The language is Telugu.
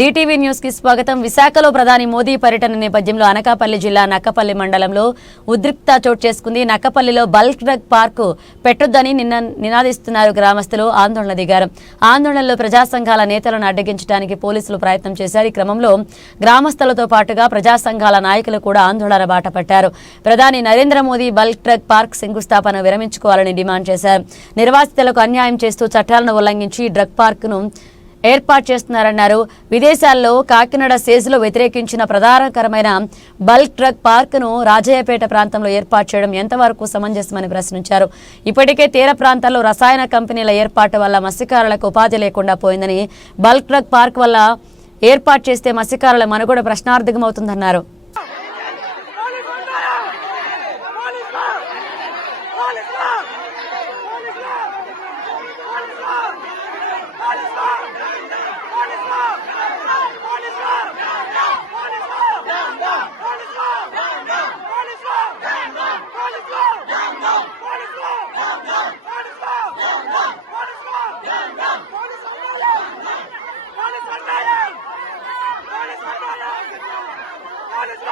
డిటీవీ న్యూస్కి స్వాగతం. విశాఖలో ప్రధాని మోదీ పర్యటన నేపథ్యంలో అనకాపల్లి జిల్లా నక్కపల్లి మండలంలో ఉద్రిక్త చోటు చేసుకుంది. నక్కపల్లిలో బల్క్ డ్రగ్ పార్కు పెట్టొద్దని నిన్న నినాదిస్తున్నారు గ్రామస్తులు. ఆందోళన దిగారు. ఆందోళనలో ప్రజా సంఘాల నేతలను అడ్డగించడానికి పోలీసులు ప్రయత్నం చేశారు. ఈ క్రమంలో గ్రామస్తులతో పాటుగా ప్రజా సంఘాల నాయకులు కూడా ఆందోళన బాట పట్టారు. ప్రధాని Narendra Modi bulk drug park శంకుస్థాపన విరమించుకోవాలని డిమాండ్ చేశారు. నిర్వాసితులకు అన్యాయం చేస్తూ చట్టాలను ఉల్లంఘించి డ్రగ్ పార్కును ఏర్పాటు చేస్తున్నారన్నారు. విదేశాల్లో కాకినాడ సేజ్లో వ్యతిరేకించిన ప్రధానకరమైన బల్క్ ట్రక్ పార్క్ను రాజయ్యపేట ప్రాంతంలో ఏర్పాటు చేయడం ఎంతవరకు సమంజసమని ప్రశ్నించారు. ఇప్పటికే తీర ప్రాంతాల్లో రసాయన కంపెనీల ఏర్పాటు వల్ల మత్స్యకారులకు ఉపాధి లేకుండా పోయిందని బల్క్ ట్రక్ పార్క్ వల్ల ఏర్పాటు చేస్తే మత్స్యకారుల మనుగడ ప్రశ్నార్థకమవుతుందన్నారు. on his